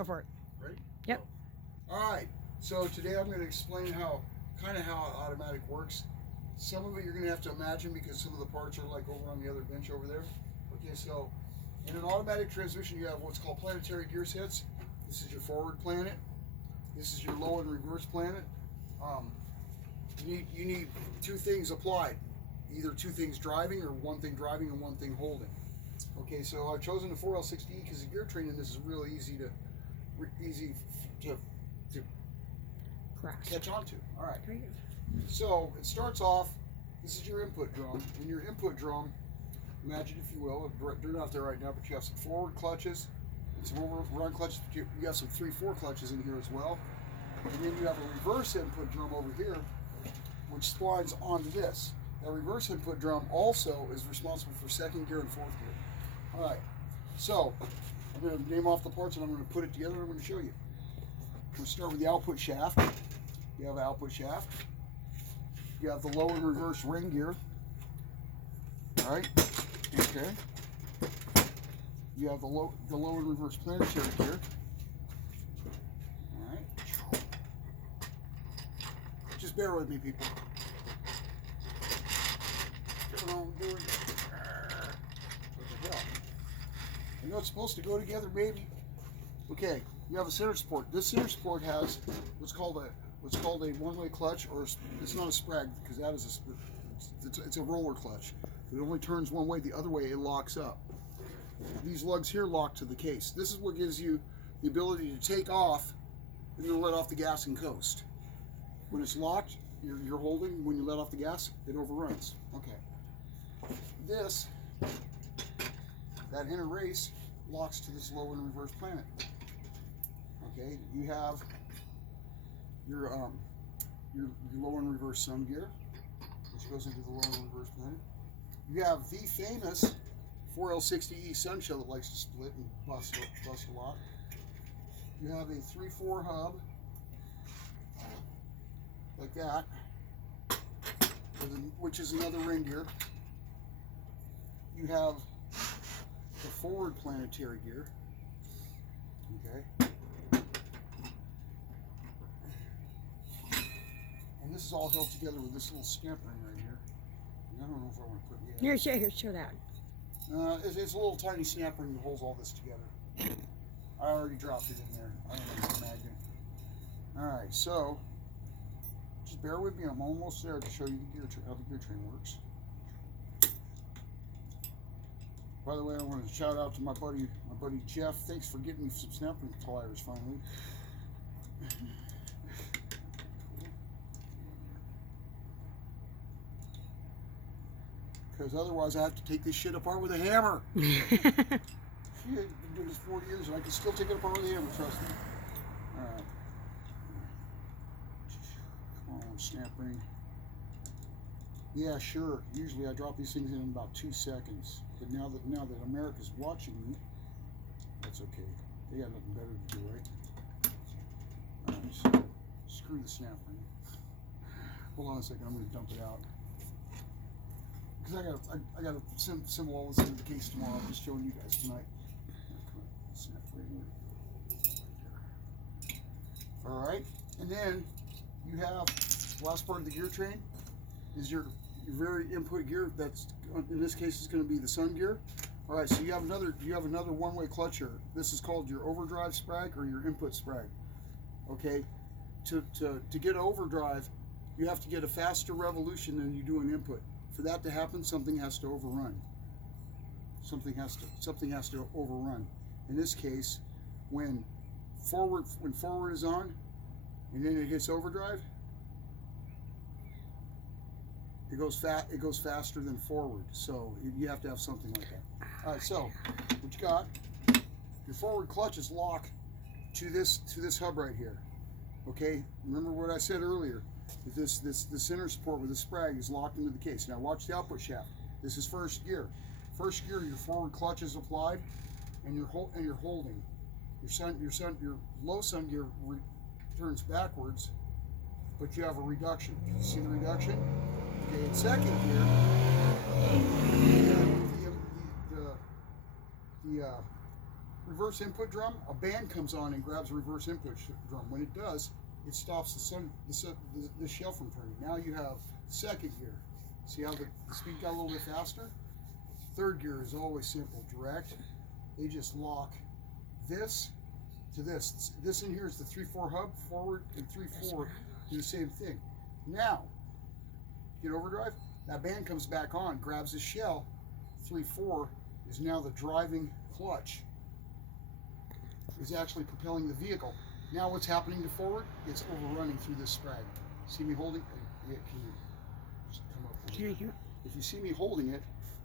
Go for it. Ready? Yep. All right. So today I'm going to explain how automatic works. Some of it you're going to have to imagine because some of the parts are like over on the other bench over there. Okay, so in an automatic transmission you have what's called planetary gear sets. This is your forward planet. This is your low and reverse planet. You need two things applied. Either two things driving or one thing driving and one thing holding. Okay, so I've chosen the 4L60E because the gear train in this is really easy to catch on to. All right. So it starts off. This is your input drum. In your input drum, imagine if you will, they're not there right now, but you have some forward clutches and some overrun clutches. You have some 3/4 clutches in here as well, and then you have a reverse input drum over here, which splines onto this. That reverse input drum also is responsible for second gear and fourth gear. All right, so I'm going to name off the parts and I'm going to put it together and I'm going to show you. We're going to start with the output shaft. You have an output shaft. You have the low and reverse ring gear. All right, okay. You have the low and reverse planetary gear. All right. Just bear with me, people. What the hell? I know it's supposed to go together, baby. Okay, you have a center support. This center support has what's called a one-way clutch, or it's not a sprag because that is it's a roller clutch. It only turns one way. The other way it locks up. These lugs here lock to the case. This is what gives you the ability to take off and then let off the gas and coast. When it's locked, you're holding. When you let off the gas, it overruns. Okay. That inner race locks to this low and reverse planet. Okay, you have your low and reverse sun gear, which goes into the low and reverse planet. You have the famous 4L60E sun shell that likes to split and bust a lot. You have a 3/4 hub like that, which is another ring gear. You have the forward planetary gear. Okay. And this is all held together with this little snap ring right here. I don't know if I want to put it in. Here, show that. It's a little tiny snap ring that holds all this together. I already dropped it in there. I don't know, it's a magnet. Alright, so just bear with me. I'm almost there to show you how the gear train works. By the way, I want to shout out to my buddy Jeff. Thanks for getting me some snap ring pliers finally. Because otherwise I have to take this shit apart with a hammer. Shit, I've been doing this 40 years and I can still take it apart with a hammer, trust me. Alright. Come on, snap ring. Yeah, sure. Usually I drop these things in about 2 seconds. But now that America's watching me, that's okay. They got nothing better to do, right? Alright, so screw the snap ring. Hold on a second, I'm gonna dump it out. Because I got to assemble all this into the case tomorrow. I'm just showing you guys tonight. Snap ring right there. Alright, and then you have the last part of the gear train is your very input gear. That's, in this case, is going to be the sun gear. All right, so you have another one-way clutch here. This is called your overdrive sprag or your input sprag. Okay, to get overdrive, you have to get a faster revolution than you do an input. For that to happen, something has to overrun. Something has to overrun. In this case, when forward is on, and then it hits overdrive, it goes faster than forward, so you have to have something like that. All right, so what you got? Your forward clutch is locked to this hub right here. Okay, remember what I said earlier? The center support with the sprag is locked into the case. Now watch the output shaft. This is first gear. First gear, your forward clutch is applied, and you're holding. Your low sun gear turns backwards, but you have a reduction. See the reduction? Okay, in second gear, the reverse input drum, a band comes on and grabs a reverse input drum. When it does, it stops the shell from turning. Now you have second gear. See how the speed got a little bit faster? Third gear is always simple, direct. They just lock this to this. This in here is the 3/4 hub, forward, and 3/4 do the same thing. Now, get overdrive, that band comes back on, grabs the shell, 3/4 is now the driving clutch, is actually propelling the vehicle. Now what's happening to forward? It's overrunning through this sprag. See me holding? Yeah, can you just come up with it? If you see me holding it,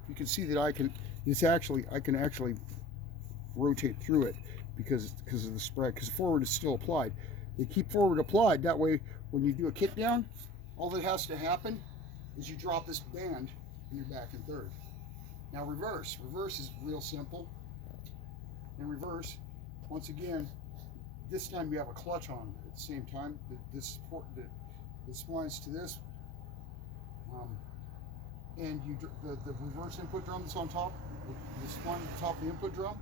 you can see that I can actually rotate through it because of the sprag, because forward is still applied. They keep forward applied, that way when you do a kick down, all that has to happen is you drop this band and you're back in third. Now reverse is real simple. In reverse, once again, this time you have a clutch on at the same time. This splines to this, and the reverse input drum that's on top, the spline at the top of the input drum,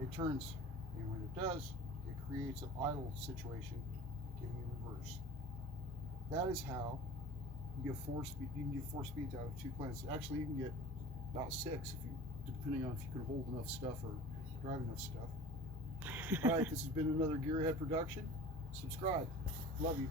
it turns, and when it does, it creates an idle situation, giving you reverse. That is how you get four speeds out of 2 planes. Actually, you can get about 6 depending on if you can hold enough stuff or drive enough stuff. All right, this has been another Gearhead production. Subscribe. Love you.